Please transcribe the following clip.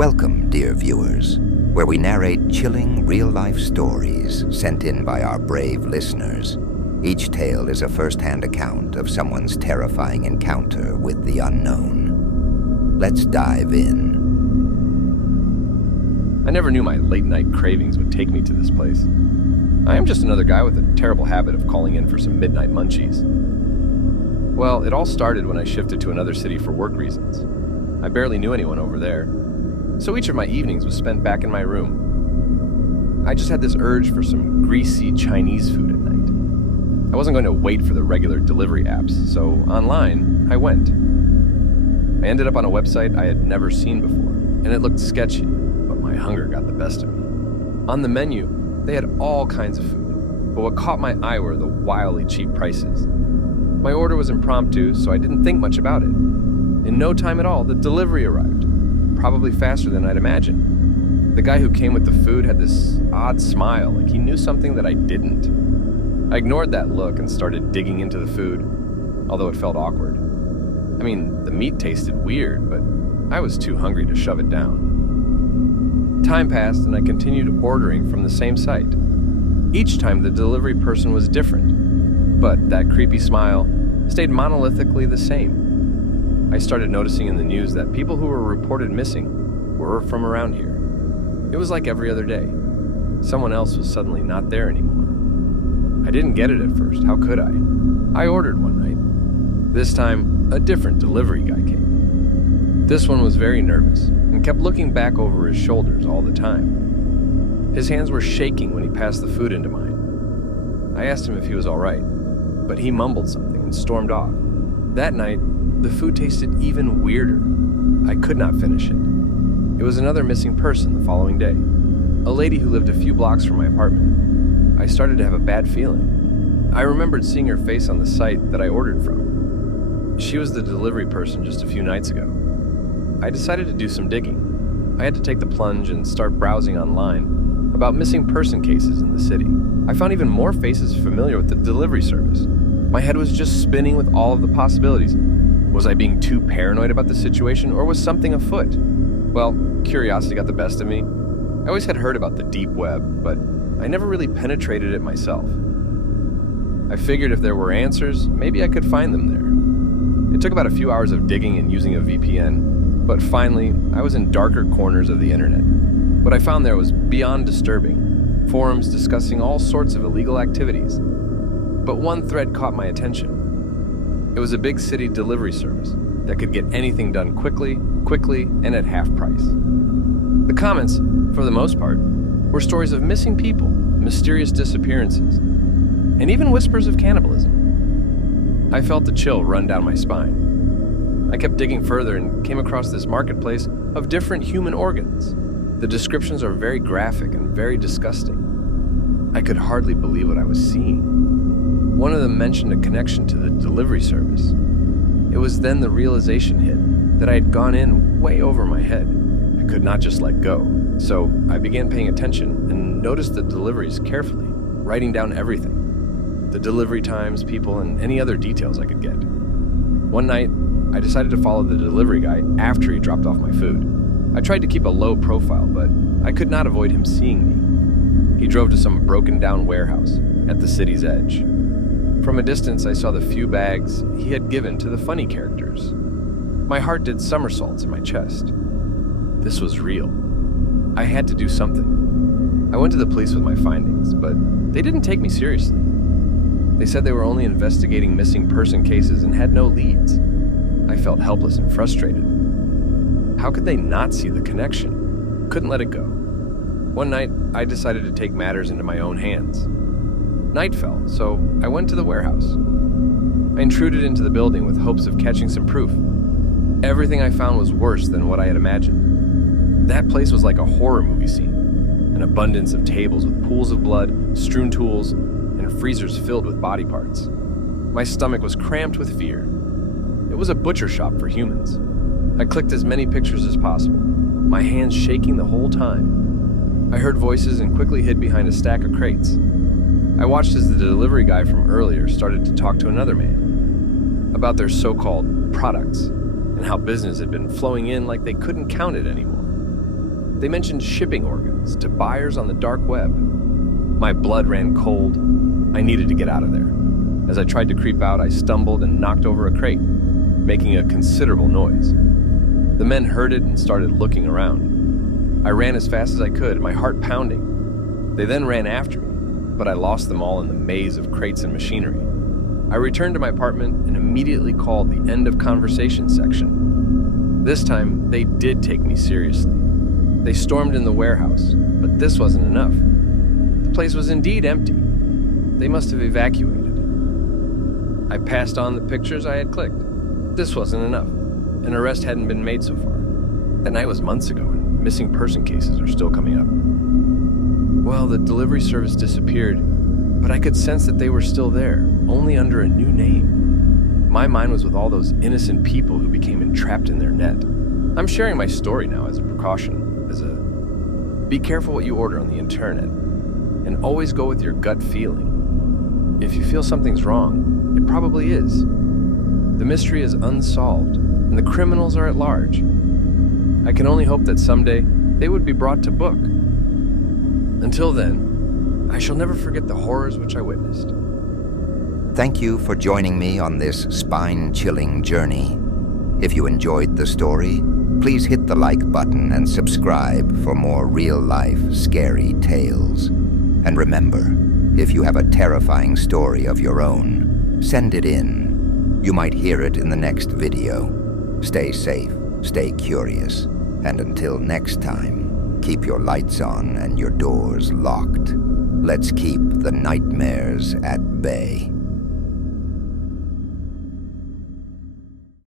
Welcome, dear viewers, where we narrate chilling real-life stories sent in by our brave listeners. Each tale is a first-hand account of someone's terrifying encounter with the unknown. Let's dive in. I never knew my late-night cravings would take me to this place. I am just another guy with a terrible habit of calling in for some midnight munchies. Well, it all started when I shifted to another city for work reasons. I barely knew anyone over there, so each of my evenings was spent back in my room. I just had this urge for some greasy Chinese food at night. I wasn't going to wait for the regular delivery apps, so online, I went. I ended up on a website I had never seen before, and it looked sketchy, but my hunger got the best of me. On the menu, they had all kinds of food, but what caught my eye were the wildly cheap prices. My order was impromptu, so I didn't think much about it. In no time at all, the delivery arrived, probably faster than I'd imagined. The guy who came with the food had this odd smile, like he knew something that I didn't. I ignored that look and started digging into the food, although it felt awkward. I mean, the meat tasted weird, but I was too hungry to shove it down. Time passed and I continued ordering from the same site. Each time the delivery person was different, but that creepy smile stayed monolithically the same. I started noticing in the news that people who were reported missing were from around here. It was like every other day. Someone else was suddenly not there anymore. I didn't get it at first. How could I? I ordered one night. This time, a different delivery guy came. This one was very nervous and kept looking back over his shoulders all the time. His hands were shaking when he passed the food into mine. I asked him if he was all right, but he mumbled something and stormed off. That night, the food tasted even weirder. I could not finish it. It was another missing person the following day, a lady who lived a few blocks from my apartment. I started to have a bad feeling. I remembered seeing her face on the site that I ordered from. She was the delivery person just a few nights ago. I decided to do some digging. I had to take the plunge and start browsing online about missing person cases in the city. I found even more faces familiar with the delivery service. My head was just spinning with all of the possibilities. Was I being too paranoid about the situation, or was something afoot? Well, curiosity got the best of me. I always had heard about the deep web, but I never really penetrated it myself. I figured if there were answers, maybe I could find them there. It took about a few hours of digging and using a VPN, but finally, I was in darker corners of the internet. What I found there was beyond disturbing, forums discussing all sorts of illegal activities. But one thread caught my attention. It was a big city delivery service that could get anything done quickly, and at half price. The comments, for the most part, were stories of missing people, mysterious disappearances, and even whispers of cannibalism. I felt the chill run down my spine. I kept digging further and came across this marketplace of different human organs. The descriptions are very graphic and very disgusting. I could hardly believe what I was seeing. One of them mentioned a connection to the delivery service. It was then the realization hit that I had gone in way over my head. I could not just let go. So I began paying attention and noticed the deliveries carefully, writing down everything. The delivery times, people, and any other details I could get. One night, I decided to follow the delivery guy after he dropped off my food. I tried to keep a low profile, but I could not avoid him seeing me. He drove to some broken down warehouse at the city's edge. From a distance, I saw the few bags he had given to the funny characters. My heart did somersaults in my chest. This was real. I had to do something. I went to the police with my findings, but they didn't take me seriously. They said they were only investigating missing person cases and had no leads. I felt helpless and frustrated. How could they not see the connection? Couldn't let it go. One night, I decided to take matters into my own hands. Night fell, so I went to the warehouse. I intruded into the building with hopes of catching some proof. Everything I found was worse than what I had imagined. That place was like a horror movie scene. An abundance of tables with pools of blood, strewn tools, and freezers filled with body parts. My stomach was cramped with fear. It was a butcher shop for humans. I clicked as many pictures as possible, my hands shaking the whole time. I heard voices and quickly hid behind a stack of crates. I watched as the delivery guy from earlier started to talk to another man about their so-called products and how business had been flowing in like they couldn't count it anymore. They mentioned shipping organs to buyers on the dark web. My blood ran cold. I needed to get out of there. As I tried to creep out, I stumbled and knocked over a crate, making a considerable noise. The men heard it and started looking around. I ran as fast as I could, my heart pounding. They then ran after me, but I lost them all in the maze of crates and machinery. I returned to my apartment and immediately called the end of conversation section. This time, they did take me seriously. They stormed in the warehouse, but this wasn't enough. The place was indeed empty. They must have evacuated. I passed on the pictures I had clicked. This wasn't enough. An arrest hadn't been made so far. That night was months ago, and missing person cases are still coming up. Well, the delivery service disappeared, but I could sense that they were still there, only under a new name. My mind was with all those innocent people who became entrapped in their net. I'm sharing my story now as a precaution, be careful what you order on the internet, and always go with your gut feeling. If you feel something's wrong, it probably is. The mystery is unsolved, and the criminals are at large. I can only hope that someday they would be brought to book. Until then, I shall never forget the horrors which I witnessed. Thank you for joining me on this spine-chilling journey. If you enjoyed the story, please hit the like button and subscribe for more real-life scary tales. And remember, if you have a terrifying story of your own, send it in. You might hear it in the next video. Stay safe, stay curious, and until next time, keep your lights on and your doors locked. Let's keep the nightmares at bay.